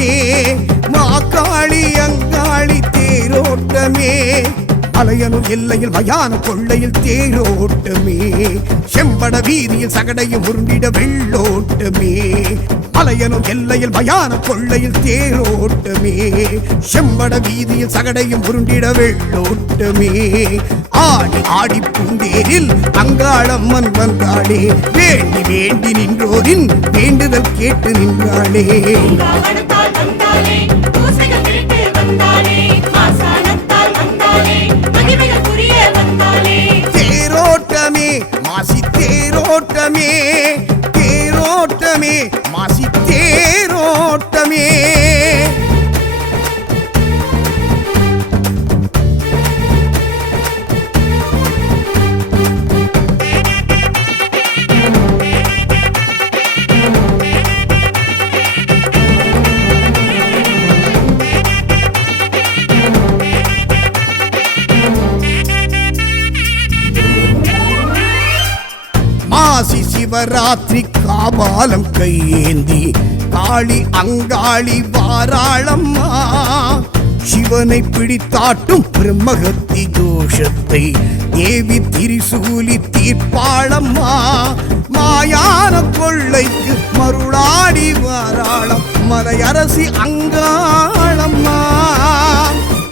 தேரோட்டமே மாக்காளி அங்காளி தேரோட்டமே அலையனும் எல்லையில் மயான கொள்ளையில் தேரோட்டமே செம்பட வீதியில் சகடையும் உருண்டிட வெள்ளோட்டமே அலையனும் எல்லையில் மயான கொள்ளையில் தேரோட்டமே செம்பட வீதியில் சகடையும் உருண்டிட வெள்ளோட்டமே ஆடி ஆடி பூந்தேரில் அங்காளம்மன் வந்தாளே வேண்டி வேண்டி நின்றோரின் வேண்டுதல் கேட்டு நின்றாளே தேரோட்டமே மாசி தேரோட்டமே தேரோட்டமே மாசி தேரோட்டமே மாசி சிவராத்திரி காபாலம் கையேந்தி காளி அங்காளி வாராளம்மா சிவனை பிடித்தாட்டும் பிரம்மகத்தி தோஷத்தை தேவி திரிசூலி தீர்ப்பாளம்மா மாயான கொள்ளைக்கு மருளாடி வாராளம் மலையரசி அங்காளம்மா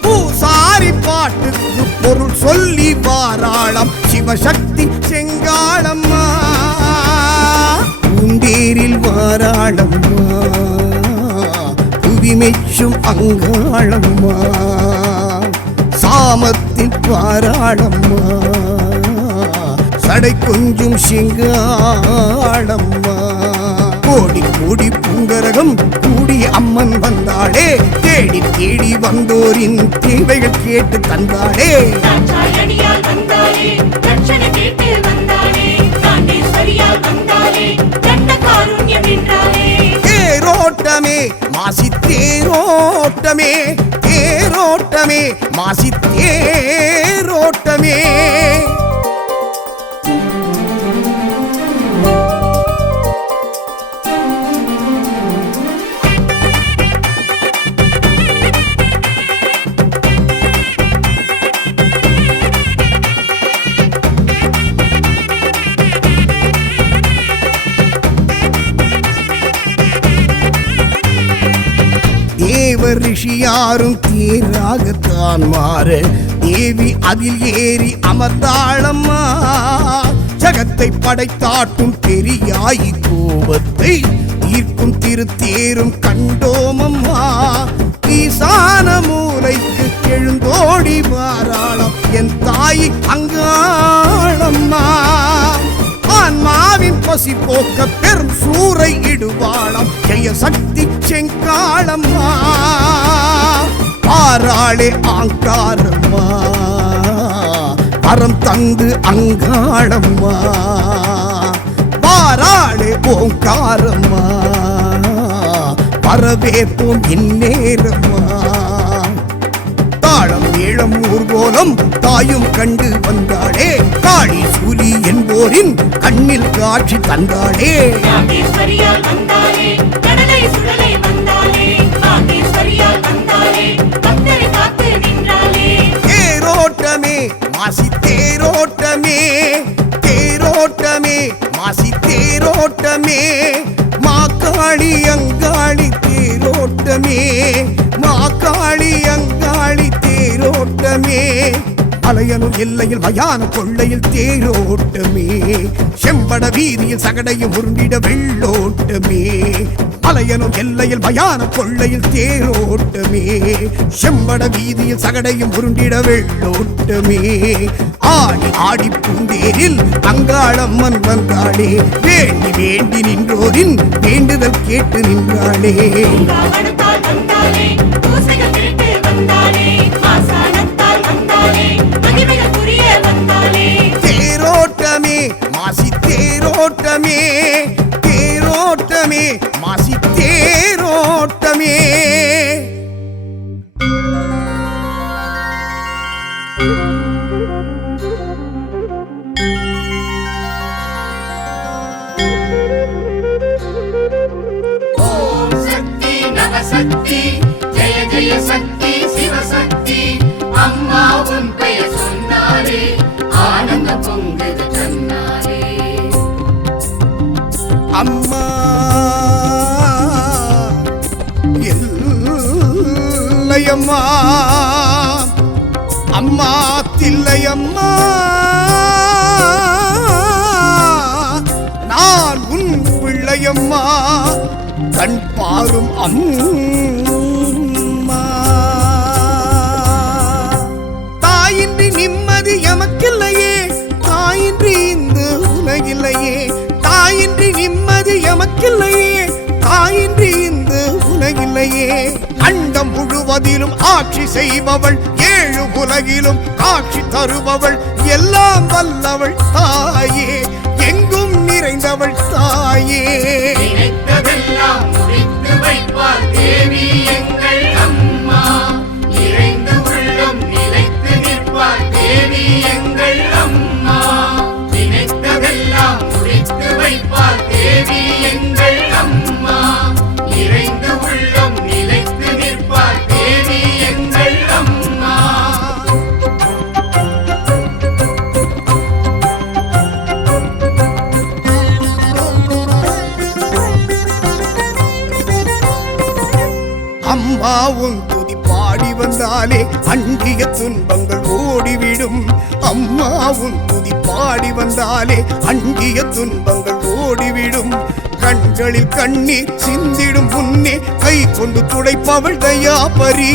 பூசாரி பாட்டுக்கு பொருள் சொல்லி வாராளம் சிவசக்தி செங்காளம்மா பூந்தேரில் வாராளம்மா புவிமெச்சும் அங்காளம்மா சாமத்தில் வாராளம்மா சடை கொஞ்சும் செங்காளம்மா கோடி கோடி பூங்கரகம் கூடிய அம்மன் வந்தாளே தேடி தேடி வந்தோரின் தேவைகள் கேட்டு தந்தாளே தேரோட்டமே மாசி தேரோட்டமே தேரோட்டமே மாசி தேரோட்டமே ரிஷியாரும் தேராகத்தான் மாற தேவி அதில் ஏறி அமர்ந்தாளம்மா ஜகத்தை படைத்தாட்டும் பெரியாயி கோபத்தை தீர்க்கும் திருத்தேரும் கண்டோமம்மா ஈசான மூலைக்கு எழுந்தோடி வாராளம் என் தாய் அங்காளம்மா ஆன்மாவின் பசி போக்க பெரும் சூறை இடுவாளம் ஜெய சக்தி செங்காளம்மா பாராளே ஆங்காரம்மா பரம் தந்து அங்காளம்மா பாராளே ஓங்காரம்மா பரவேற்போம் இந்நேரம்மா தாளம் ஏழம் ஊர்கோலம் தாயும் கண்டு வந்தாளே காளி சூலி என்போரின் கண்ணில் காட்சி தந்தாளே தேரோட்டமே மாசி தேரோட்டமே தேரோட்டமே மாசி தேரோட்டமே மாக்காளி அங்காளி தேரோட்டமே மாக்காளி அங்காளி தேரோட்டமே அலையனும் எல்லையில் மயான கொள்ளையில் தேரோட்டமே செம்பட வீதியில் சகடையும் உருண்டிட வெள்ளோட்டமே அலையனும் எல்லையில் மயான கொள்ளையில் தேரோட்டமே செம்பட வீதியில் சகடையும் உருண்டிட வெள்ளோட்டமே ஆடி ஆடி பூந்தேரில் அங்காளம்மன் வந்தாளே வேண்டி வேண்டி நின்றோரின் வேண்டுதல் கேட்டு நின்றாளே தேரோட்டமே மாசி தேரோட்டமே தேரோட்டமே மாசி தேரோட்டமே ஓம் சக்தி நவ மகசக்தி ஜெய ஜெய சக்தி சிவசக்தி அம்மா உன் பெயர் சொன்னாலே ஆனந்த பொங்குது கண்ணாலே அம்மா இல்லையம்மா அம்மா தில்லையம்மா நான் உன் பிள்ளையம்மா கண் பாரும் அம்மா தாயின்றி நிம்மதி எமக்கில்லையே தாயின்றி இந்த உலகில்லையே தாயின்றி நிம்மதி எமக்கில்லையே தாயின்றி இந்த உலகில்லையே அண்டம் முழுவதிலும் ஆட்சி செய்பவள் ஏழு உலகிலும் காட்சி தருபவள் எல்லாம் வல்லவள் தாயே எங்கும் நிறைந்தவள் தாயே நினைத்ததெல்லாம் முடித்து வைப்பாள் தேவி எங்கள் அம்மா நிறைந்து உள்ளம் நிலைத்து நிற்பாள் தேவி எங்கள் அம்மா நினைத்ததெல்லாம் முடித்து வைப்பாள் தேவி எங்கள் அம்மா நிறைந்து உள்ளம் நிலைத்து நிற்பாள் தேவி எங்கள் அம்மா அம்மா உன் துதி பாடி வந்தாலே அண்டிய துன்பங்கள் ஓடிவிடும் அம்மா உன் துதி பாடி வந்தாலே அண்டிய துன்பங்கள் ஓடிவிடும் கண்களில் கண்ணீர் சிந்திடும் முன்னே கை கொண்டு துடைப்பவள் தயாபரி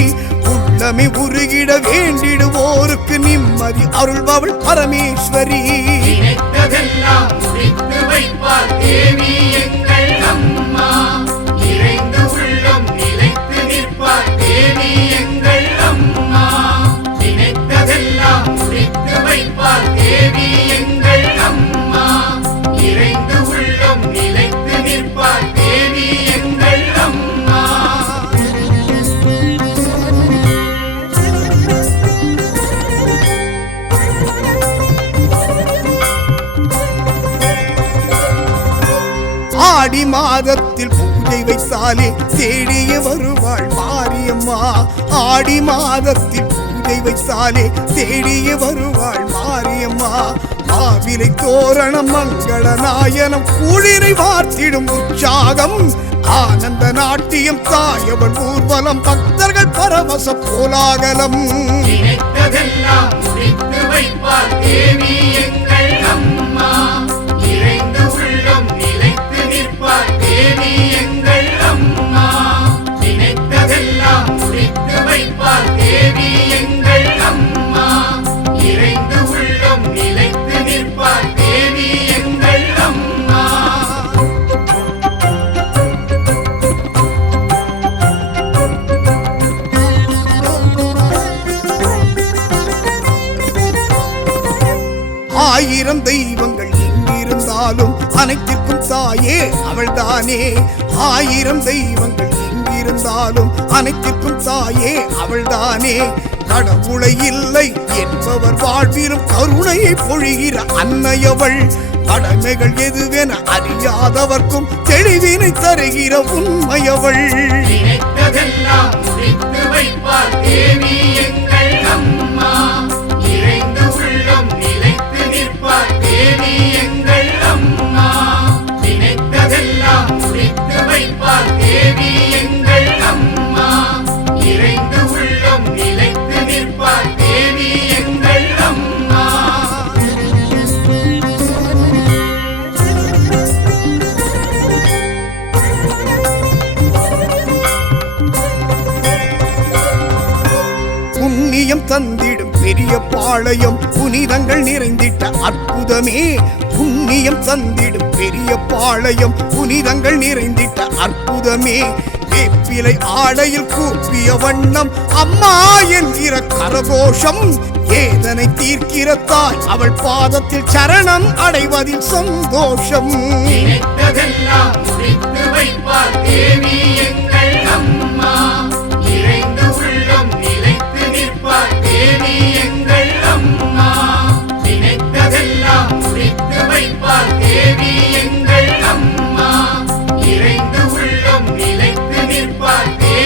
உள்ளமே உருகிட வேண்டிடுவோருக்கு நிம்மதி அருள்பவள் பரமேஸ்வரி நினைத்ததெல்லாம் முடித்து வைப்பாள் தேவி எங்கள் அம்மா நிறைந்து உள்ளம் நிலைத்து நிற்பாள் தேவி எங்கள் அம்மா நினைத்ததெல்லாம் முடித்து வைப்பாள் தேவி எங்கள் அம்மா நிறைந்து உள்ளம் நிலைத்து நிற்பாள் தேவி எங்கள் அம்மா ஆடி மாதத்தில் பூஜை வைத்தாலே தேடிய வருவாள் மாரியம்மா ஆடி மாதத்தில் பூஜை வைத்தாலே தேடிய வருவாள் மாரியம்மா மாவிலை தோரணம் மங்கள நாயனம் குளிரை வார்த்திடும் உற்சாகம் ஆனந்த நாட்டியம் தாயவள் ஊர்வலம் பக்தர்கள் பரவச கோலாகலம் நினைத்ததெல்லாம் முடித்து வைப்பாள் தேவி எங்கள் அம்மா நிறைந்து உள்ளம் நிலைத்து நிற்பாள் தேவி எங்கள் அம்மா நினைத்ததெல்லாம் முடித்து வைப்பாள் தேவி எங்கள் அம்மா நிறைந்து உள்ளம் நிலைத்து நிற்பாள் தேவி எங்கள் அம்மா ஆயிரம் தெய்வங்கள் எங்கிருந்தாலும் அனைத்திற்கும் தாயே அவள்தானே ஆயிரம் தெய்வங்கள் எங்கிருந்தாலும் அனைத்திற்கும் தாயே அவள்தானே கடவுளை இல்லை என்பவர் வாழ்விலும் கருணையை பொழிகிற அன்னையவள் கடமைகள் எதுவென அறியாதவர்க்கும் தெளிவினை தருகிற உண்மையவள் நினைத்ததெல்லாம் முடித்து வைப்பாள் தேவி எங்கள் அம்மா நிறைந்து உள்ளம் நிலைத்து நிற்பாள் தேவி எங்கள் அம்மா நினைத்ததெல்லாம் முடித்து வைப்பாள் தேவி எங்கள் அம்மா நிறைந்து உள்ளம் நிலைத்து நிற்பாள் தேவி எங்கள் அம்மா புண்ணியம் தந்திடும் பெரிய பாளையம் புனிதங்கள் நிறைந்திட்ட அற்புதமே புண்ணியம் தந்திடும் பெரிய பாளையம் புனிதங்கள் நிறைந்திட்ட அற்புதமே வேப்பிலை ஆடையில் கூப்பிய வண்ணம் அம்மா என்கிற கரகோஷம் ஏதனை தீர்க்கிற தாய் அவள் பாதத்தில் சரணம் அடைவதில் சந்தோஷம் நினைத்ததெல்லாம் முடித்து வைப்பாள் தேவி எங்கள் அம்மா நிறைந்து உள்ளம் நிலைத்து நிற்பாள் தேவி எங்கள் அம்மா நினைத்ததெல்லாம் முடித்து வைப்பாள் தேவி எங்கள் அம்மா நிறைந்து உள்ளம் நிலைத்து நிற்பாள் தேவி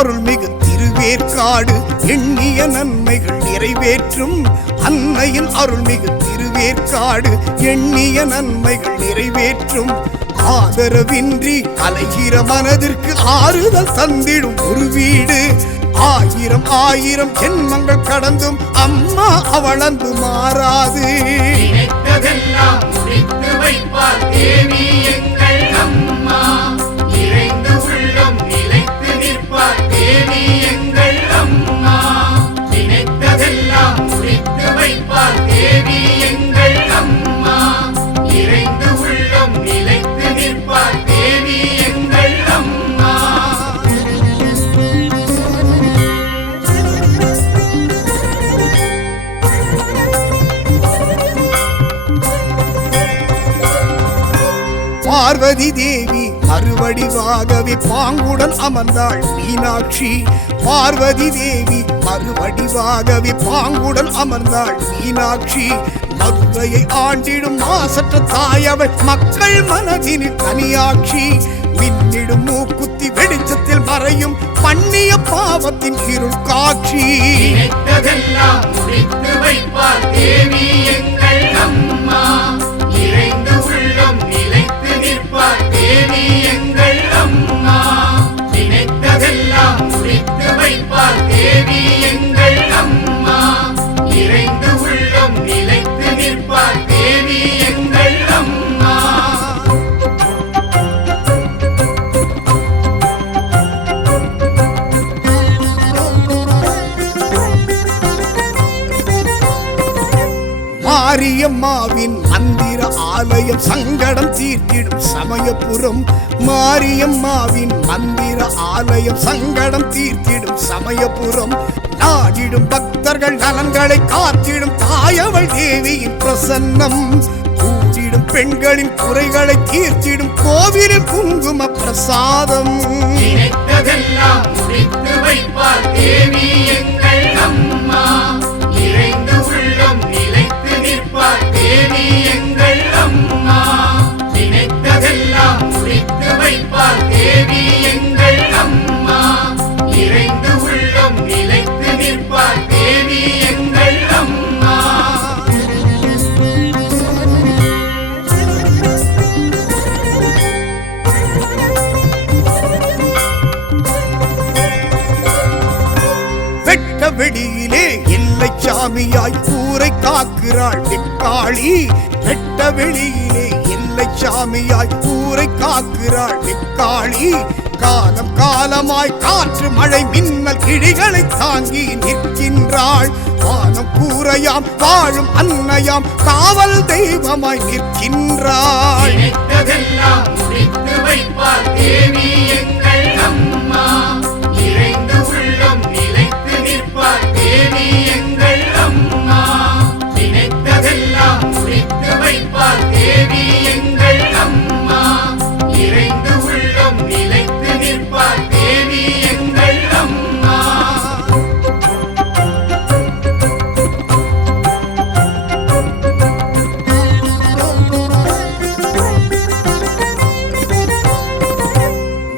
அருள்மிகு திருவேற்காடு எண்ணிய நன்மைகள் நிறைவேற்றும். அன்னையின் அருள்மிகு திருவேற்காடு எண்ணிய நன்மைகள் நிறைவேற்றும். ஆதரவின்றி அலைகிற மனதிற்கு ஆறுதல் தந்திடும் ஒரு வீடு. ஆயிரம் ஆயிரம் ஜென்மங்கள் கடந்தும் அம்மா அவள் அன்பு மாறாது. நினைத்ததெல்லாம் முடித்து வைப்பார் தேவி எங்கள் அம்மா. நிறைந்து உள்ளம் நிலைத்து நிற்பார் தேவி எங்கள் அம்மா. நினைத்ததெல்லாம் முடித்து வைப்பார் தேவி எங்கள் அம்மா. நிறைந்து உள்ளம் நிலைத்து நிற்பார் தேவி எங்கள் அம்மா. பார்வதி தேவி மறுவடிவாகவே பாங்குடன் அமர்ந்தாள் மீனாட்சி. பார்வதி தேவி மறுவடிவாகவே பாங்குடன் அமர்ந்தாள் மீனாட்சி. மதுரையை ஆண்டிடும் மாசற்ற தாயவள் மக்கள் மனதினில் தனியாட்சி. மின்னிடும் மூக்குத்தி வெளிச்சத்தில் மறையும் பண்ணிய பாவத்தின் இருள் காட்சி. நினைத்ததெல்லாம் முடித்து வைப்பார் தேவி எங்கள் அம்மா. நிறைந்து உள்ளம் நிலைத்து நிற்பார் தேவி எங்கள் அம்மா. நினைத்ததெல்லாம் முடித்து வைப்பார் தேவி எங்கள் அம்மா. நிறைந்து உள்ளம் நிலைத்து நிற்பார் தேவி எங்கள் அம்மா. மாரியம்மாவின் மந்திர ஆலயம் சங்கடம் தீர்த்திடும் சமயபுரம். மாரியம்மாவின் மந்திர ஆலயம் சங்கடம் தீர்த்திடும் சமயபுரம். நாடிடும் பக்தர்கள் நலன்களை காத்திடும் தாயவள் தேவியின் பிரசன்னம். கூடிடும் பெண்களின் குறைகளை தீர்த்திடும் கோவிலின் குங்கும பிரசாதம். நினைத்ததெல்லாம் முடித்து வைப்பார் தேவி எங்கள் அம்மா. நிறைந்து உள்ளம் நிலைத்து நிற்பார் தேவி எங்கள் அம்மா. நினைத்ததெல்லாம் முடித்து வைப்பார் தேவி எங்கள் அம்மா. நிறைந்து உள்ளம் நிலைத்து நிற்பார் தேவி எங்கள் அம்மா. வெட்ட வெளியிலே எல்லை சாமியாய் ஊரை காக்கிறாள் வெக்காளி. வெட்ட வெளியிலே எல்லை சாமியாய் ஊரை காக்கிறாள் வெக்காளி. காலம் காலமாய் காற்று மழை மின்னல் கிழிகளை தாங்கி நிற்கின்றாள். வானம் கூரையாம் வாழும் அன்னையாம் காவல் தெய்வமாய் நிற்கின்றாள். நினைத்ததெல்லாம் முடித்து வைப்பார் தேவி எங்கள் அம்மா. நிறைந்து உள்ளம் நிலைத்து நிற்பார் தேவி எங்கள் அம்மா. நினைத்ததெல்லாம் முடித்து வைப்பார் தேவி எங்கள் அம்மா. நிறைந்து உள்ளம் நிலைத்து நிற்பார் தேவி எங்கள் அம்மா.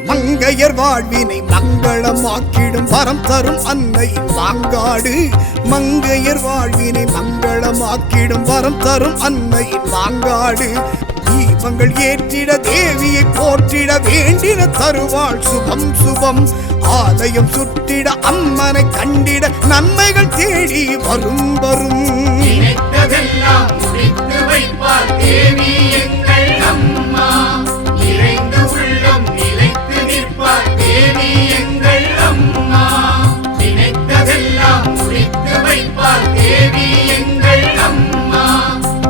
மங்கையர் வாழ்வினை மங்களமாக்கிடும் வரம் தரும் அன்னையின் மாங்காடு. மங்கையர் வாழ்வினை மங்களமாக்கிடும் வரம் தரும் அன்னையின் மாங்காடு. தீபங்கள் ஏற்றிட தேவியை போற்றிட வேண்டின தருவாள் சுபம் சுபம். ஆலயம் சுற்றிட அம்மனை கண்டிட நன்மைகள் தேடி வரும் வரும். நினைத்ததெல்லாம் முடித்து வைப்பார் தேவி எங்கள் அம்மா. நிறைந்து உள்ளம் நிலைத்து நிற்பார் தேவி எங்கள் அம்மா. நினைத்ததெல்லாம் முடித்து வைப்பார் தேவி எங்கள் அம்மா.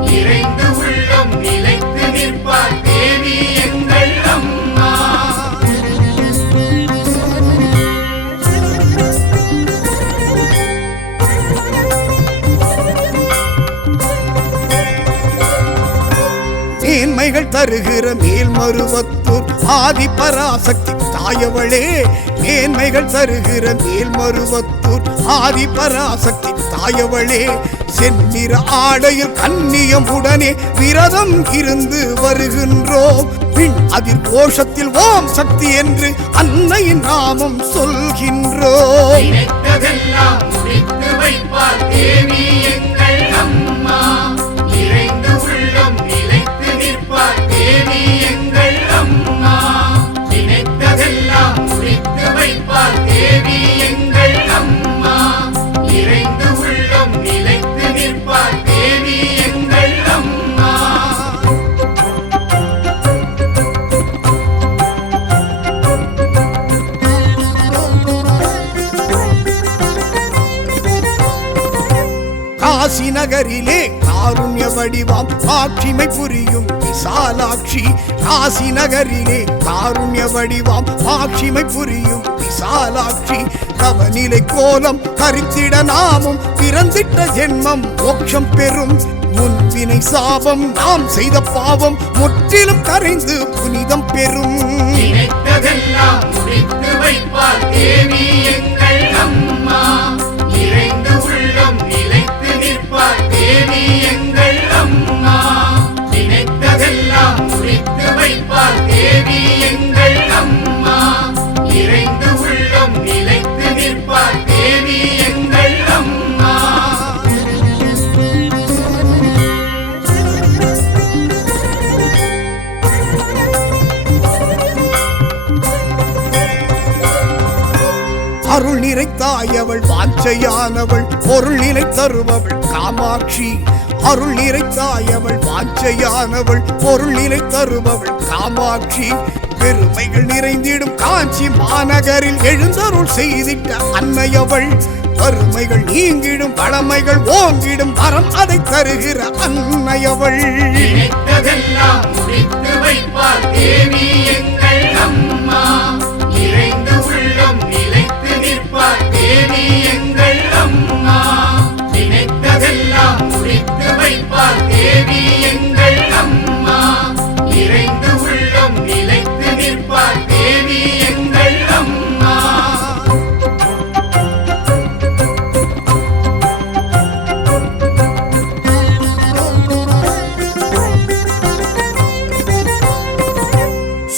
நிறைந்து உள்ளம் நிலைத்து நிற்பார் தேவி எங்கள் அம்மா. மேன்மைகள் தருகிற மேல்மருவத்தூர் ஆதி பராசக்தி தாயவளே. மேன்மைகள் தருகிற மேல்மருவத்தூர் ஆதி பராசக்தி தாயவளே, செந்நிற ஆடையில் கண்ணியமுடனே விரதம் இருந்து வருகின்றோம். பின் அதிர் கோஷத்தில் ஓம் சக்தி என்று அன்னையின் நாமம் சொல்கின்றோம். நினைத்ததெல்லாம் முடித்து வைப்பார் தேவி எங்கள் அம்மா, நிறைந்து உள்ளம் நிலைத்து நிற்பார் தேவி எங்கள் அம்மா. நினைத்ததெல்லாம் முடித்து வைப்பார் தேவி எங்கள் அம்மா, நிறைந்து உள்ளம் நிலைத்து நிற்பார் தேவி எங்கள் அம்மா. காசி நகரிலே காருண்ய வடிவாம் மாட்சிமை புரியும் விசாலாட்சி, காசி நகரிலே காருண்ய வடிவாம் மாட்சிமை புரியும் விசாலாட்சி. தவநிலை கோலம் கரித்திட நாமும் பிறந்திட்ட ஜென்மம் மோட்சம் பெறும். முன்வினை சாபம் நாம் செய்த பாவம் முற்றிலும் கரைந்து புனிதம் பெறும். நினைத்ததெல்லாம் முடித்து வைப்பார் தேவி எங்கள் அம்மா, நிறைந்து உள்ளம் நிலைத்து நிற்பார் தேவி எங்கள் அம்மா. நினைத்ததெல்லாம் முடித்து வைப்பார் தேவி எங்கள் அம்மா, நிறைந்து உள்ளம் நிலைத்து நிற்பார் தேவி எங்கள் அம்மா. அருள் நிறைத்தாயவள் வாஞ்சையானவள், பொருள் நிலை தருபவள் காமாட்சி. அருள் நிறைத்தாயவள் வாஞ்சையானவள், பொருள் நிலை தருபவள் காமாட்சி. பெருமைகள் நிறைந்திடும் காஞ்சி மாநகரில் எழுந்தருள் செய்திட்ட அன்னையவள், வறுமைகள் நீங்கிடும் பழமைகள் ஓங்கிடும் வரம் அதை தருகிற அன்னையவள். நினைத்ததெல்லாம் முடித்து வைப்பார் தேவி எங்கள் அம்மா, நிறைந்து உள்ளம் நிலைத்து நிற்பார் தேவி எங்கள் அம்மா. நினைத்ததெல்லாம் முடித்து வைப்பார் தேவி எங்கள் அம்மா, நிறைந்து உள்ளம் நிலைத்து நிற்பார் தேவி எங்கள் அம்மா.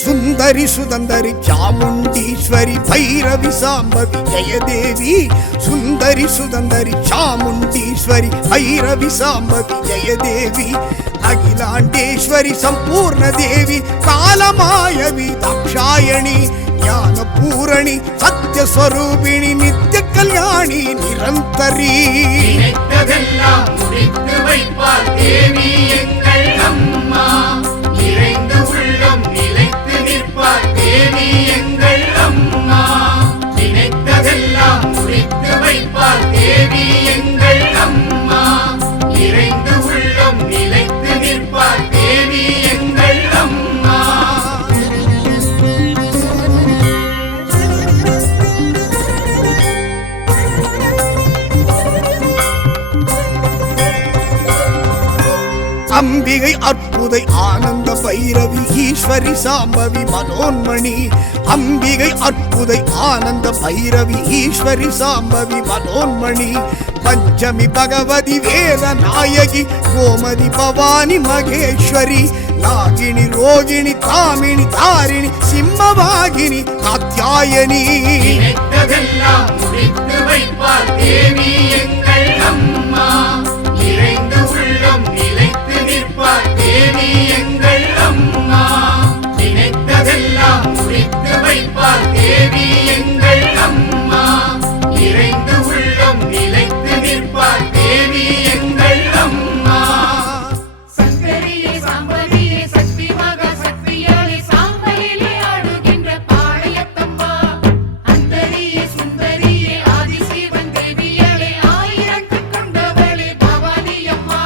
சுந்தரி சுதந்தரி சாமுண்டீஸ்வரி பைரவி சாம்பவி ஜெயதேவி. சுந்தரி சுதந்தரி சாமுண்டீஸ்வரி பைரவி சாம்பவி ஜெயதேவி. அகிலாண்டேஸ்வரி சம்பூர்ண தேவி காலமாயவி தாக்ஷாயணி. ஞான பூரணி சத்யஸ்வரூபிணி நித்ய கல்யாணி நிரந்தரி. நினைத்ததெல்லாம் முடித்து வைப்பார் தேவி எங்கள் அம்மா, நிறைந்து உள்ளம் நிலைத்து நிற்பார் தேவி எங்கள் அம்மா. நினைத்ததெல்லாம் முடித்து வைப்பார் தேவி எங்கள் அம்மா, நிறைந்து உள்ளம் நிலைத்து நிற்பார் தேவி எங்கள் அம்மா. அம்பிகை அற்புதை ஆனந்த பைரவி ஈஸ்வரி சாம்பவி மனோன்மணி. அம்பிகை அற்புதை ஆனந்த பைரவி ஈஸ்வரி சாம்பவி மனோன்மணி. பஞ்சமி பகவதி வேத நாயகி கோமதி பவானி மகேஸ்வரி. நாகினி ரோகிணி தாமினி தாரிணி சிம்மவாகினி காத்யாயனி. நினைத்ததெல்லாம் முடித்து வைப்பார் தேவி எங்கள் அம்மா, நிறைந்து உள்ளம் நிலைத்து நிற்பார் தேவி எங்கள் அம்மா. நினைத்ததெல்லாம் முடித்து வைப்பார் தேவி எங்கள் அம்மா, நிறைந்து உள்ளம் நிலைத்து நிற்பார் தேவி எங்கள் அம்மா. சங்கரியே சாம்பவியே சக்தி மகா சக்தியாலே சாம்பலிலே ஆடுகின்ற பாளையத்தம்மா. அந்தரியே சுந்தரியே ஆதிசிவன் தேவியாலே ஆயிரத்து கொண்டவளே பவானி அம்மா.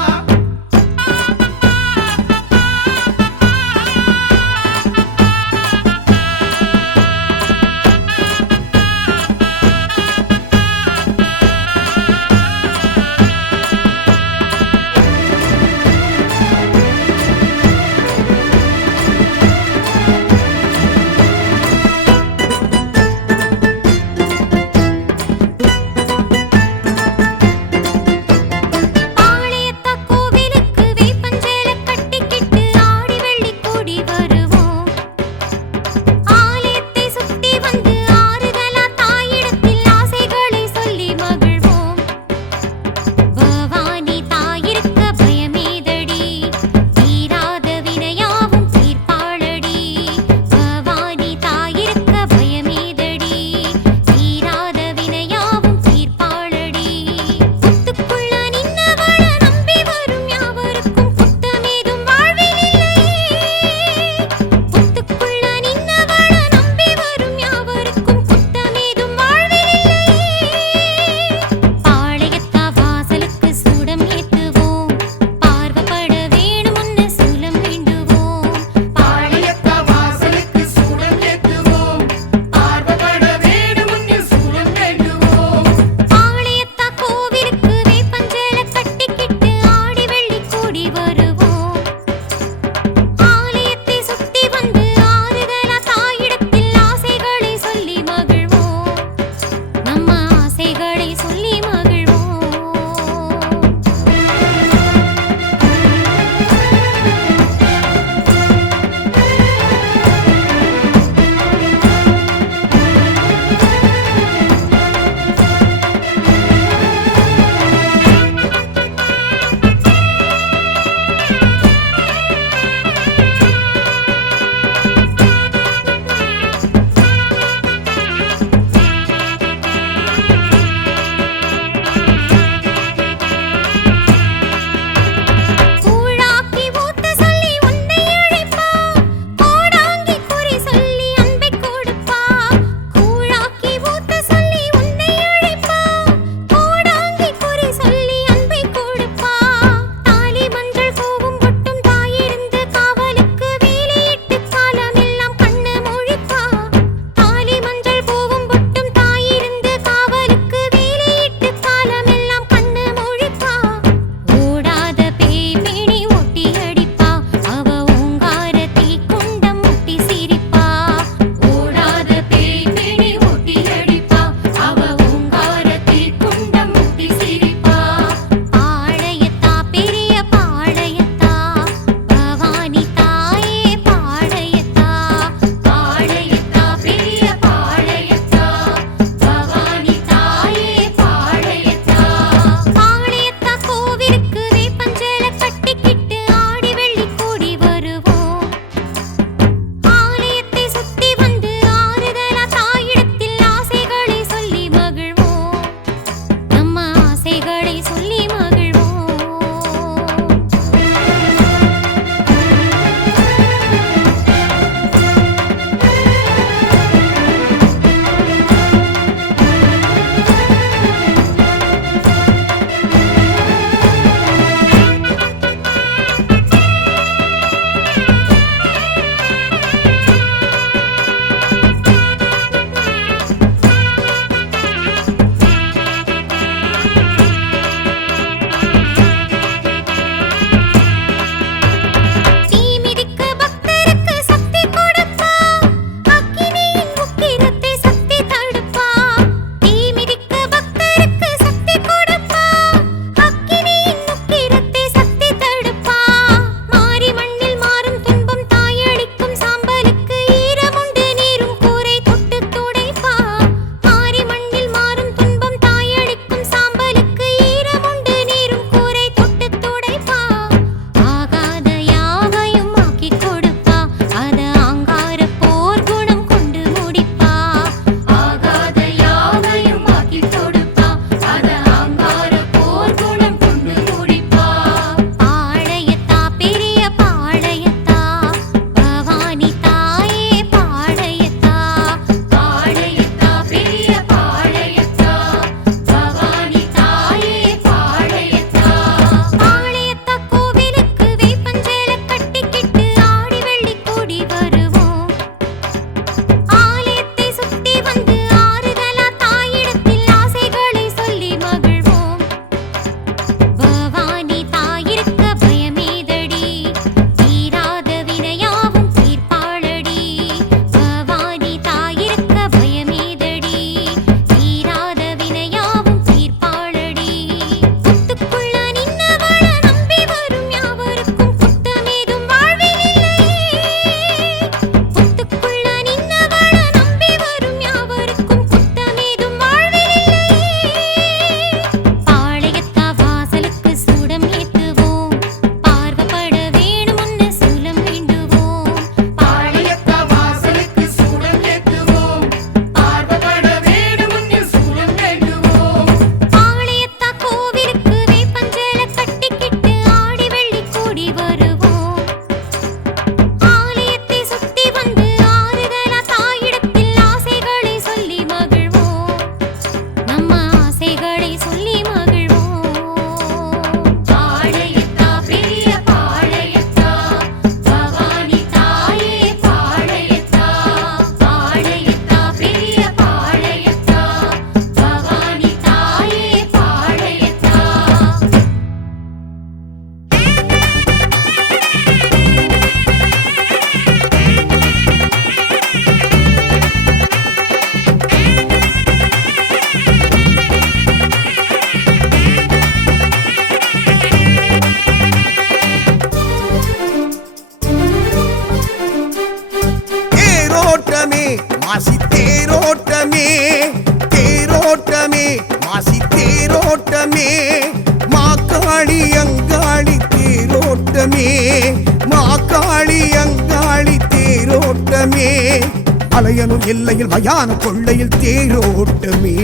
மலையனூர் எல்லையில் மயான கொள்ளையில் தேரோட்டமே,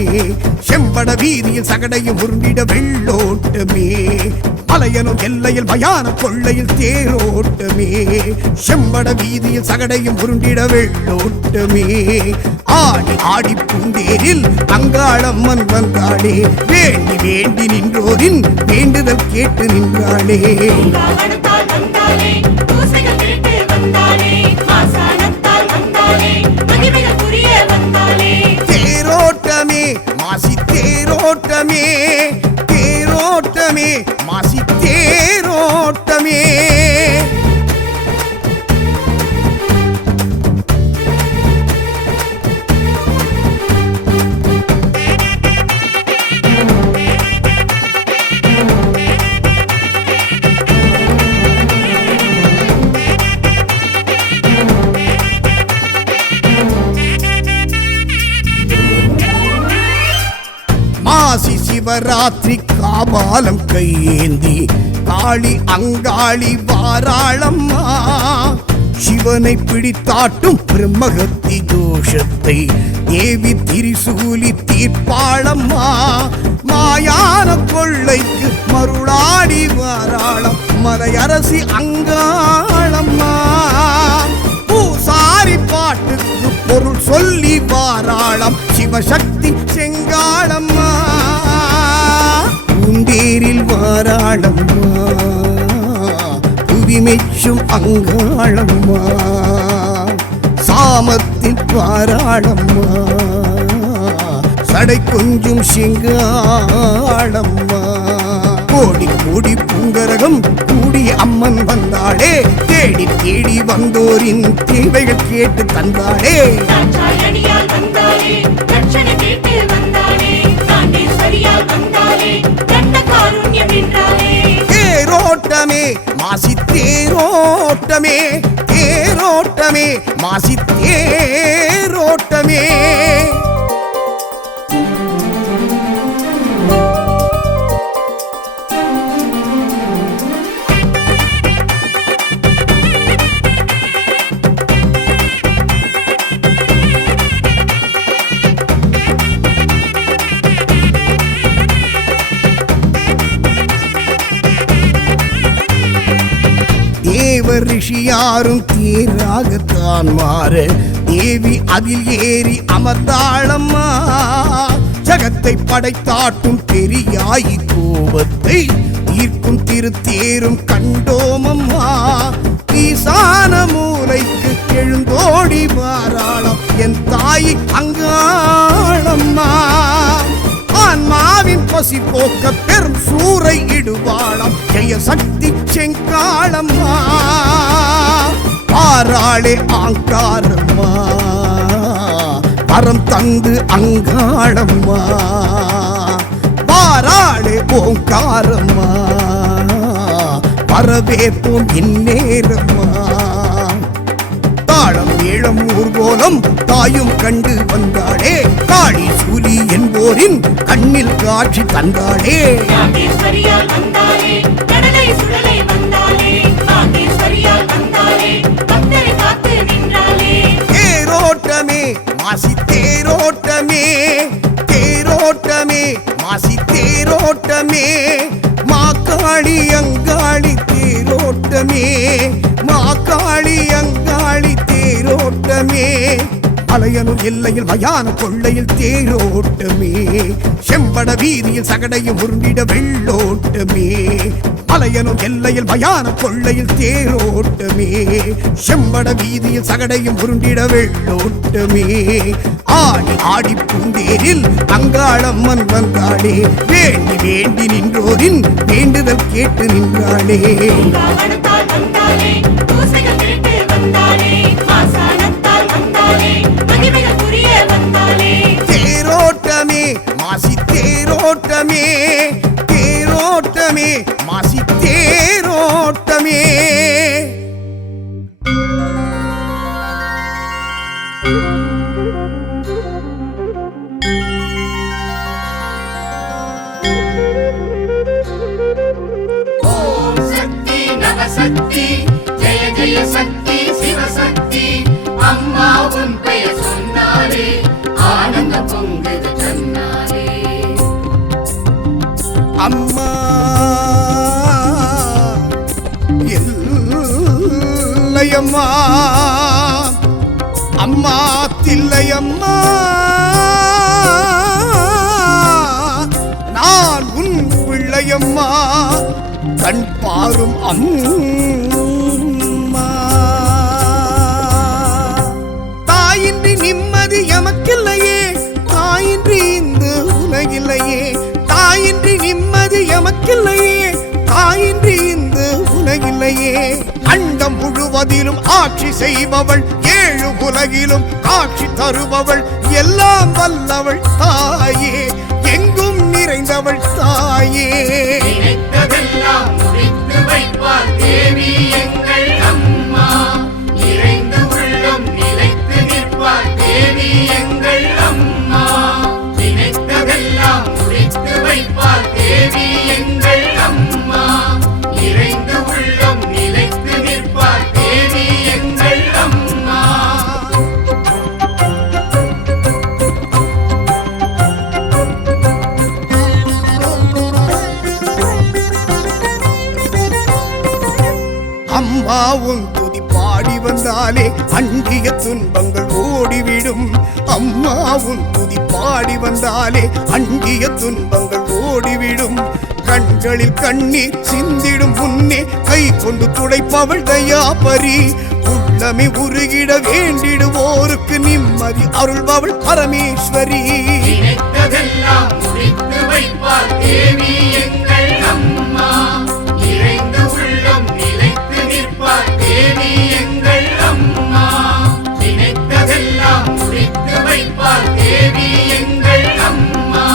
செம்பட வீதியில் சகடையும் உருண்டிட வெள்ளோட்டமே. மலையனூர் எல்லையில் மயான கொள்ளையில் தேரோட்டமே, செம்பட வீதியில் சகடையும் உருண்டிட வெள்ளோட்டமே. ஆடி ஆடி பூந்தேரில் அங்காளம்மன் வந்தாளே, வேண்டி வேண்டி நின்றோரின் வேண்டுதல் கேட்டு நின்றாளே. தேரோட்டமே மாசி தேரோட்டமே, தேரோட்டமே மாசி தேரோட்டமே. மாசி சிவராத்திரி காபாலம் கையேந்தி காளி அங்காளி வாராளம்மா, சிவனை பிடித்தாட்டும் பிரம்மகத்தி தோஷத்தை தேவி திரிசூலி தீர்ப்பாளம்மா. மாயான கொள்ளைக்கு மருளாடி வாராளம் மலையரசி அங்காளம்மா, பூசாரி பாட்டுக்கு பொருள் சொல்லி வாராளம் சிவசக்தி செங்காளம்மா. பூந்தேரில் வாராளம்மா புவிமெச்சும் அங்காளம்மா, சாமத்தில் வாராளம்மா சடை கொஞ்சம் செங்காளம்மா. கோடி கோடி பூங்கரகம் கூடிய அம்மன் வந்தாளே, தேடி தேடி வந்தோரின் தேவைகள் கேட்டு தந்தாளே. தேரோட்டமே மாசி தேரோட்டமே, தேரோட்டமே மாசி தேரோட்டமே. தேவ ரிஷியாரும் தேராகத்தான் மாற தேவி அதில் ஏறி அமர்ந்தாளம்மா, ஜகத்தை படைத்தாட்டும் பெரியாயி கோபத்தை தீர்க்கும் திருத்தேரும் கண்டோமம்மா. ஈசான மூலைக்கு எழுந்தோடி வாராளம் என் தாய் அங்காளம்மா, ஆன்மாவின் பசி போக்க பெரும் சூறை இடுவாளம் ஜெய சக்தி செங்காளம்மா. பாராளே ஆங்காரம்மா வரம் தந்து அங்காளம்மா, பாராளே ஓங்காரம்மா வரவேற்போம் இந்நேரம்மா. தாளம் ஏழம் ஊர்கோலம் தாயும் கண்டு வந்தாளே, காளி சூலி என்போரின் கண்ணில் காட்சி தந்தாளே. தேரோட்டமே மாசி தேரோட்டமே, தேரோட்டமே மாசி தேரோட்டமே. மாக்காளி அங்காளி தேரோட்டமே, மாக்காளி அங்காளி தேரோட்டமே. மலையனூர் எல்லையில் மயான கொள்ளையில் தேரோட்டமே, செம்பட வீதியில் சகடையும் உருண்டிட வெள்ளோட்டமே. மலையனூர் எல்லையில் மயான கொள்ளையில் தேரோட்டமே, செம்பட வீதியில் சகடையும் உருண்டிட வெள்ளோட்டமே. ஆடி ஆடி பூந்தேரில் அங்காளம்மன் வந்தாளே, வேண்டி வேண்டி நின்றோரின் வேண்டுதல் கேட்டு நின்றாளே. தேரோட்டமே மாசி தேரோட்டமே, தேரோட்டமே மாசி தேரோட்டமே. ஓம் சக்தி நவசக்தி ஜெய ஜெய சக்தி சிவசக்தி, அம்மா உன் பெயர் ஆனந்தம் பொங்குது தன்னாலே. அம்மா இல்லையம்மா, அம்மா தில்லையம்மா, நான் உன் பிள்ளையம்மா, கண் பாரும் அம்மா. தாயின்றி நிம்மதி எமக்கில்லையே, தாயின்றி இந்த உலகில்லையே, தாயின்றி நிம்மதி எமக்கில்லையே, தாயின்றி இந்த உலகில்லையே. அண்டம் முழுவதிலும் ஆட்சி செய்பவள், ஏழு உலகிலும் காட்சி தருபவள், எல்லாம் வல்லவள் தாயே, எங்கும் நிறைந்தவள் தாயே. நினைத்ததெல்லாம் முடித்து வைப்பாள் தேவி எங்கள் அம்மா, நிறைந்து உள்ளம் நிலைத்து நிற்பாள் தேவி எங்கள் அம்மா. நினைத்ததெல்லாம் முடித்து வைப்பாள் தேவி எங்கள் அம்மா, நிறைந்து உள்ளம் நிலைத்து நிற்பாள் தேவி எங்கள் அம்மா. அம்மா உன் துதி பாடி வந்தாலே அண்டிய துன்பங்கள் ஓடிவிடும். அம்மா உன் துதி பாடி வந்தாலே அண்டிய துன்பங்கள் ஓடிவிடும். கண்களில் கண்ணீர் சிந்திடும் முன்னே கை கொண்டு துடைப்பவள் தயாபரி. உள்ளமே உருகிட வேண்டிடுவோருக்கு நிம்மதி அருள்பவள் பரமேஸ்வரி. நினைத்ததெல்லாம் முடித்து வைப்பாள் தேவி எங்கள் அம்மா, நிறைந்து உள்ளம் நிலைத்து நிற்பாள் தேவி எங்கள் அம்மா. நினைத்ததெல்லாம் முடித்து வைப்பாள் தேவி எங்கள் அம்மா,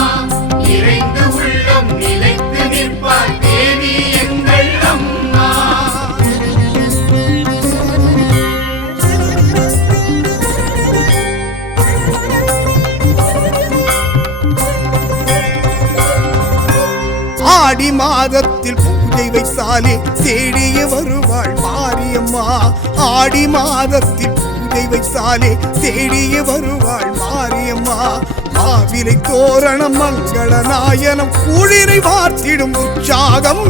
நிறைந்து உள்ளம் நிலைத்து நிற்பாள் தேவி எங்கள் அம்மா. ஆடி மாதத்தில் பூஜை வைத்தாலே தேடிய வருவாள் மாரியம்மா. ஆடி மாதத்தில் பூஜை வைத்தாலே தேடிய வருவாள் மாரியம்மா. மாவிலை தோரணம் மங்கள நாயனம் குளிரை வார்த்திடும் உற்சாகம்.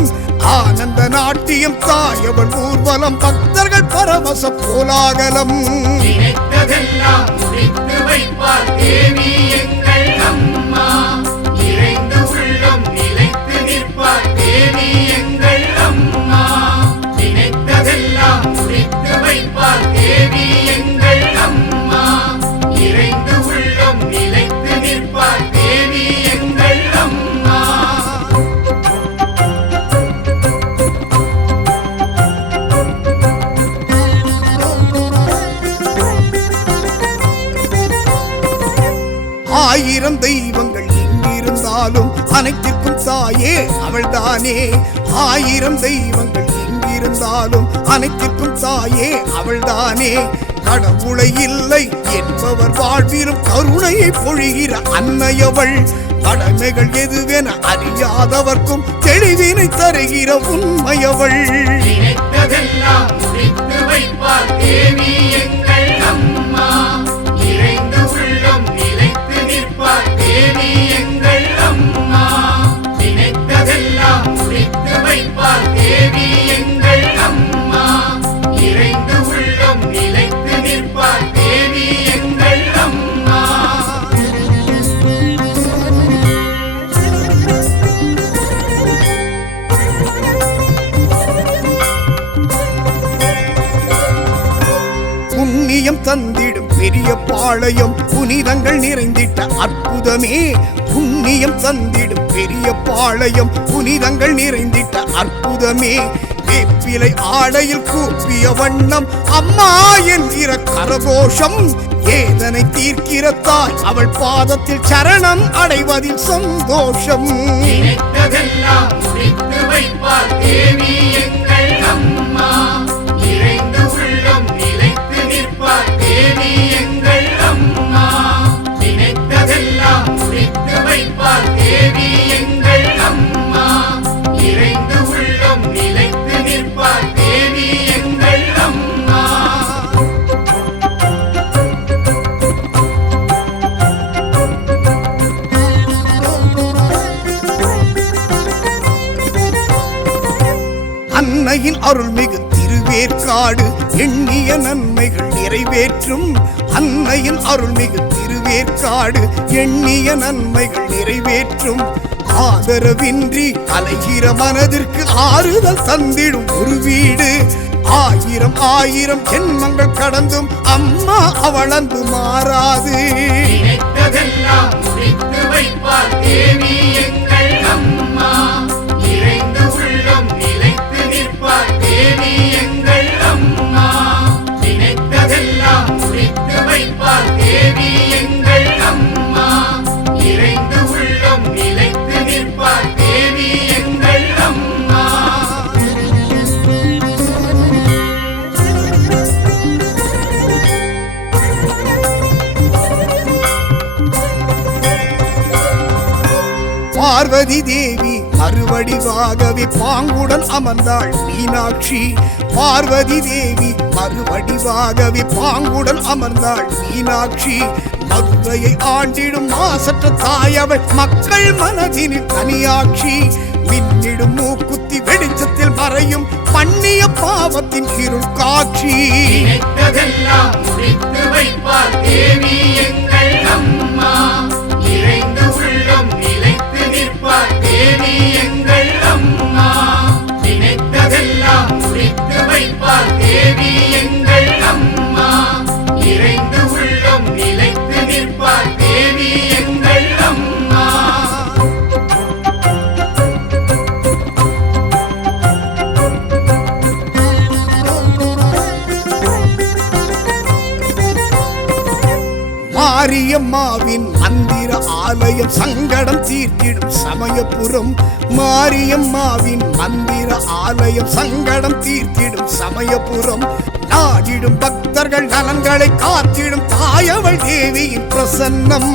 ஆனந்த நாட்டியம் தாயவள் ஊர்வலம் பக்தர்கள் பரவச கோலாகலம். நினைத்ததெல்லாம் முடித்து வைப்பாள் தேவி எங்கள் அம்மா, நிறைந்து உள்ளம் நிலைத்து நிற்பாள் தேவி எங்கள் அம்மா. நினைத்ததெல்லாம் முடித்து வைப்பாள் தேவி எங்கள் அம்மா, நிறைந்து உள்ளம் நிலைத்து நிற்பாள் தேவி எங்கள் அம்மா. ஆயிரம் தெய்வங்கள் எங்கிருந்தாலும் அனைத்திற்கும் தாயே அவள்தானே. ஆயிரம் தெய்வங்கள் எங்கிருந்தாலும் அனைத்திற்கும் தாயே அவள்தானே. கடவுளை இல்லை என்பவர் வாழ்விலும் கருணையை பொழிகிற அன்னையவள். கடமைகள் எதுவென அறியாதவர்க்கும் தெளிவினை தருகிற உண்மையவள். நினைத்ததெல்லாம் முடித்து வைப்பாள் தேவி எங்கள் அம்மா, நிறைந்து உள்ளம் நிலைத்து நிற்பாள் தேவி எங்கள் அம்மா. நினைத்ததெல்லாம் முடித்து வைப்பாள் தேவி எங்கள் அம்மா, நிறைந்து உள்ளம் நிலைத்து நிற்பாள் தேவி எங்கள் அம்மா. புண்ணியம் தந்திடும் பெரிய பாளையம் புனிதங்கள் நிறைந்திட்ட அற்புதமே. புண்ணியம் தந்திடும் பெரிய பாளையம் புனிதங்கள் நிறைந்திட்ட அற்புதமே. வேப்பிலை ஆடையில் கூப்பிய வண்ணம் அம்மா என்கிற கரகோஷம். ஏதனை தீர்க்கிற தாய் அவள் பாதத்தில் சரணம் அடைவதில் சந்தோஷம். நினைத்ததெல்லாம் முடித்து வைப்பாள் தேவி எங்கள் அம்மா, நிறைந்து உள்ளம் நிலைத்து நிற்பாள் தேவி எங்கள் அம்மா. நினைத்ததெல்லாம் முடித்து வைப்பாள் தேவி எங்கள் அம்மா, நிறைந்து உள்ளம் நிலைத்து நிற்பாள் தேவி எங்கள் அம்மா. அன்னையின் அருள்மிகு திருவேற்காடு எண்ணிய நன்மைகள் நிறைவேற்றும். அன்னையின் அருள்மிகு திருவேற்காடு எண்ணிய நன்மைகள் நிறைவேற்றும். ஆதரவின்றி அலைகிற மனதிற்கு ஆறுதல் தந்திடும் ஒரு வீடு. ஆயிரம் ஆயிரம் ஜென்மங்கள் கடந்தும் அம்மா அவள் அன்பு மாறாது. நினைத்ததெல்லாம் முடித்து வைப்பார் தேவி எங்கள் அம்மா. நிறைந்து உள்ளம் நிலைத்து நிற்பார் தேவி எங்கள் அம்மா. நினைத்ததெல்லாம் முடித்து வைப்பார் தேவி எங்கள் அம்மா. நிறைந்து உள்ளம் நிலைத்து நிற்பார் தேவி எங்கள் அம்மா. பார்வதி தேவி மறுவடிவாகவே பாங்குடன் அமர்ந்தாள் மீனாட்சி. பார்வதி தேவி மறுவடிவாகவே பாங்குடன் அமர்ந்தாள் மீனாட்சி. மதுரையை ஆண்டிடும் மாசற்ற தாயவள் மக்கள் மனதினில் தனியாட்சி. மின்னிடும் மூக்குத்தி வெளிச்சத்தில் மறையும் பண்ணிய பாவத்தின் இருள் காட்சி. நினைத்ததெல்லாம் முடித்து வைப்பார் தேவி எங்கள் அம்மா. நிறைந்து உள்ளம் நிலைத்து நிற்பார் தேவி எங்கள் அம்மா. நினைத்ததெல்லாம் முடித்து வைப்பார் தேவி எங்கள் அம்மா. நிறைந்து உள்ளம் நிலைத்து நிற்பார் தேவி எங்கள் அம்மா. மாரியம்மாவின் மந்திர ஆலயம் சங்கடம் தீர்த்திடும் சமயபுரம். மாரியம்மாவின் மந்திர ஆலயம் சங்கடம் தீர்த்திடும் சமயபுரம். நாடிடும் பக்தர்கள் நலன்களை காத்திடும் தாயவள் தேவியின் பிரசன்னம்.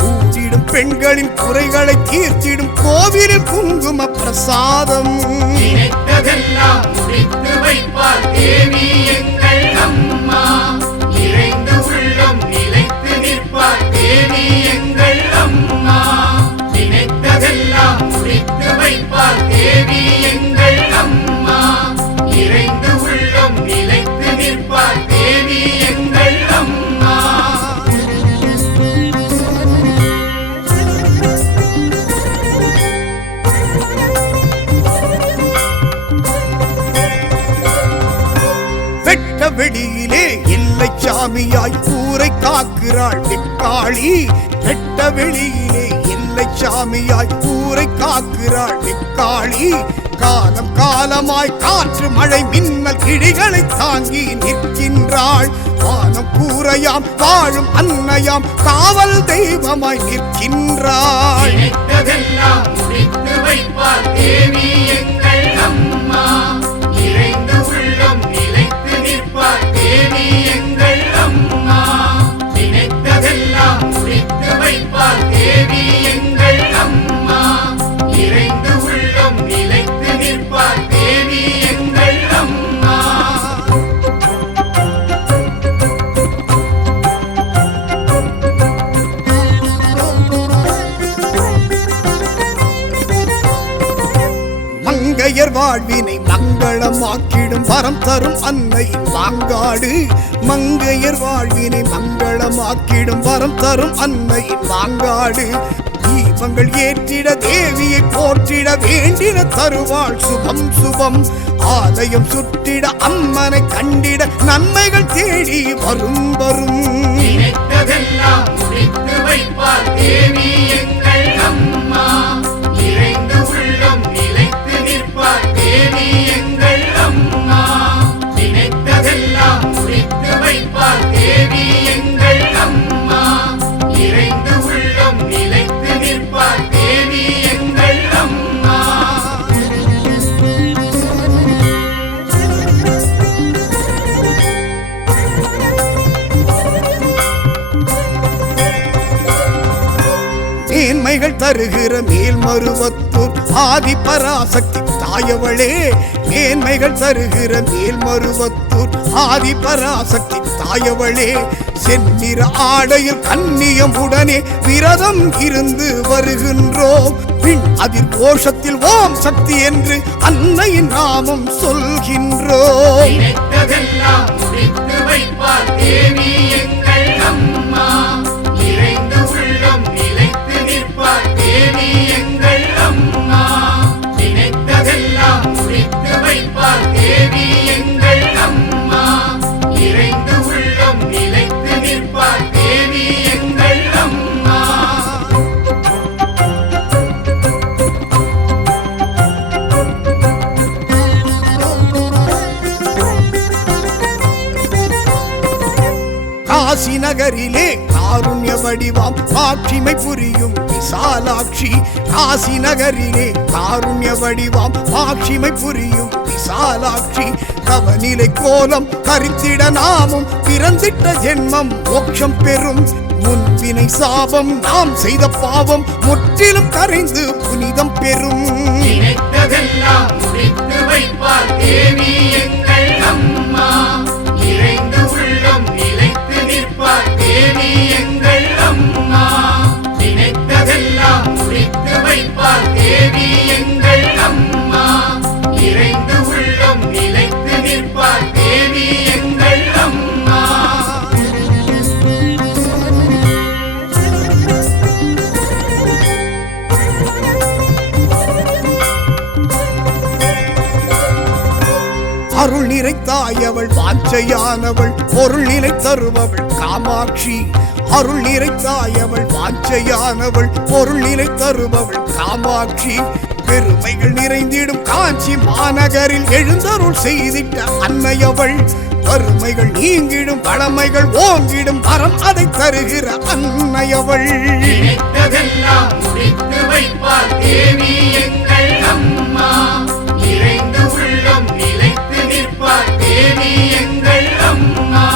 கூடிடும் பெண்களின் குறைகளை தீர்த்திடும் கோவிலின் குங்கும பிரசாதம். நினைத்ததெல்லாம் முடித்து வைப்பார் தேவி எங்கள் அம்மா. நிறைந்து உள்ளம் நிலைத்து நிற்பார் தேவி எங்கள் அம்மா. நினைத்ததெல்லாம் முடித்து வைப்பார் தேவி எங்கள் அம்மா. நிறைந்து உள்ளம் நிலைத்து நிற்பார் தேவி எங்கள் அம்மா. வெட்ட வெளியிலே எல்லை சாமியாய் ஊரை காக்கிறாள் வெக்காளி. வெட்ட வெளியிலே எல்லை சாமியாய் ஊரை காக்கிறாள் வெக்காளி. காலம் காலமாய் காற்று மழை மின்னல் கிடிகளை தாங்கி நிற்கின்றாள். வானம் கூரையாம் வாழும் அன்னையாம் காவல் தெய்வமாய் நிற்கின்றாள். நினைத்ததெல்லாம் முடித்து வைப்பார் தேவி எங்கள் அம்மா. நிறைந்து உள்ளம் நிலைத்து நிற்பார் தேவி எங்கள் அம்மா. நினைத்ததெல்லாம் முடித்து வைப்பார் தேவி எங்கள் அம்மா. நிறைந்து உள்ளம் நிலைத்து நிற்பார் தேவி எங்கள் அம்மா. மங்கையர் வாழ்வினை மங்களமாக்கிடும் வரம் தரும் அன்னையின் மாங்காடு. மங்கையர் வாழ்வினை மங்களமாக்கிடும் வரம் தரும் அன்னையின் மாங்காடு. தீபங்கள் ஏற்றிட தேவியை போற்றிட வேண்டின தருவாள் சுபம் சுபம். ஆலயம் சுற்றிட அம்மனை கண்டிட நன்மைகள் தேடி வரும் வரும். நினைத்ததெல்லாம் முடித்து வைப்பார் தேவி எங்கள் அம்மா. நிறைந்து உள்ளம் நிலைத்து நிற்பார் தேவி எங்கள் அம்மா. நினைத்ததெல்லாம் முடித்து வைப்பார் தேவி எங்கள் அம்மா. நிறைந்து உள்ளம் நிலைத்து நிற்பார் தேவி எங்கள் அம்மா. மேல்மருவத்தூர் ஆதி பராசக்தி தாயவளே மேன்மைகள் தருகிற மேல்மருவத்தூர் ஆதி பராசக்தி தாயவளே செந்நிற ஆடையில் கண்ணியம் உடனே விரதம் இருந்து வருகின்றோம் பின் அதில் கோஷத்தில் ஓம் சக்தி என்று அன்னையின் நாமம் சொல்கின்றோம். நினைத்ததெல்லாம் முடித்து வைப்பார் தேவி எங்கள் அம்மா நிறைந்து உள்ளம் நிலைத்து நிற்பார் தேவி எங்கள் அம்மா நினைத்ததெல்லாம் முடித்து வைப்பார் தேவி எங்கள் அம்மா நிறைந்து உள்ளம் நிலைத்து நிற்பார் தேவி எங்கள் அம்மா. காசி நகரிலே காருண்ய வடிவாம் மாட்சிமை புரியும் விசாலாட்சி காசி நகரிலே காருண்ய வடிவாம் மாட்சிமை புரியும் விசாலாட்சி தவநிலை கோலம் கரித்திட நாமும் பிறந்திட்ட ஜென்மம் மோட்சம் பெறும் முன்பினை சாபம் நாம் செய்த பாவம் முற்றிலும் கரைந்து புனிதம் பெறும். நினைத்ததெல்லாம் முடித்து வைப்பார் தேவி எங்கள் அம்மா நிறைந்து உள்ளம் நிலைத்து நிற்பார் தேவி எங்கள் அம்மா நினைத்ததெல்லாம் முடித்து வைப்பார் தேவி எங்கள் அம்மா நிறைந்து உள்ளம் நிலைத்து நிற்பார் தேவி எங்கள் அம்மா. அருள் நிறைத்தாயவள் வாஞ்சையானவள் பொருள் நிலை தருபவள் காமாட்சி அருள் நிறைத்தாயவள் வாஞ்சையானவள் பொருள் நிலை தருபவள் காமாட்சி பெருமைகள் நிறைந்திடும் காஞ்சி மாநகரில் எழுந்தருள் செய்திட்ட அன்னையவள் வறுமைகள் நீங்கிடும் பழமைகள் ஓங்கிடும் வரம் அதை தருகிற அன்னையவள். நினைத்ததெல்லாம் முடித்து வைப்பார் தேவி எங்கள் அம்மா நிறைந்து உள்ளம் நிலைத்து நிற்பார் தேவி எங்கள் அம்மா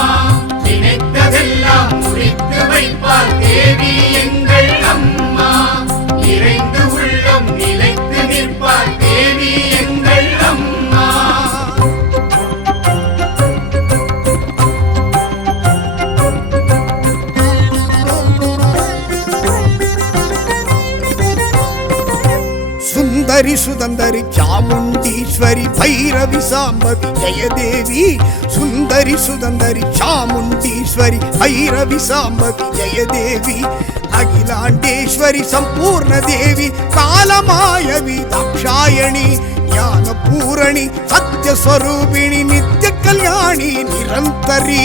நினைத்ததெல்லாம் முடித்து வைப்பார் தேவி எங்கள் அம்மா நிறைந்து உள்ளம் நிலைத்து நிற்பார் தேவி எங்கள் அம்மா. சுந்தரி சுதந்தரி சாமுண்டீஸ்வரி பைரவி சாம்பவி ஜெயதேவி சுந்தரி சுதந்தரி சாமுண்டீஸ்வரி பைரவி சாம்பவி ஜெயதேவி அகிலாண்டேஸ்வரி சம்பூர்ண தேவி காலமாயவி தாக்ஷாயணி ஞான பூரணி சத்யஸ்வரூபிணி நித்ய கல்யாணி நிரந்தரி.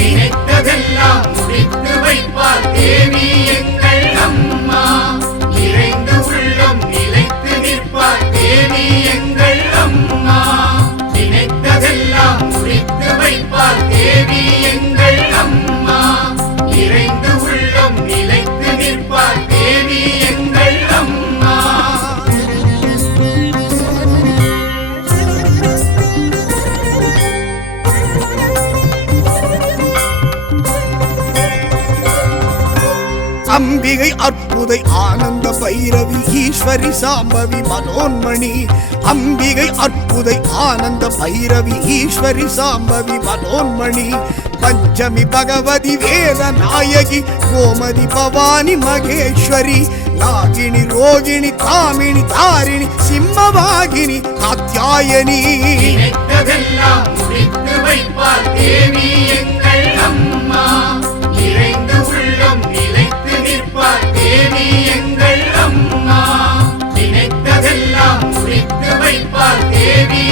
நினைத்ததெல்லாம் முடித்து வைப்பார் தேவி எங்கள் அம்மா நிறைந்து உள்ளம் நிலைத்து நிற்பார் தேவி எங்கள் அம்மா நினைத்ததெல்லாம் முடித்து வைப்பார் தேவி எங்கள் அம்மா நிறைந்து உள்ளம் நிலைத்து நிற்பார் தேவி எங்கள் அம்மா. அம்பிகை அற்புதை ஆனந்த பைரவி ஈஸ்வரி சாம்பவி மனோன்மணி அம்பிகை அற்புதை ஆனந்த பைரவி ஈஸ்வரி சாம்பவி மனோன்மணி பஞ்சமி பகவதி வேத நாயகி கோமதி பவானி மகேஸ்வரி நாகினி ரோகிணி தாமினி தாரிணி சிம்மவாகினி காத்யாயனி. நினைத்ததெல்லாம் முடித்து வைப்பார் தேவி எங்கள் அம்மா நிறைந்து உள்ளம் நிலைத்து நிற்பார் தேவி எங்கள் அம்மா நினைத்ததெல்லாம் முடித்து வைப்பார் தேவி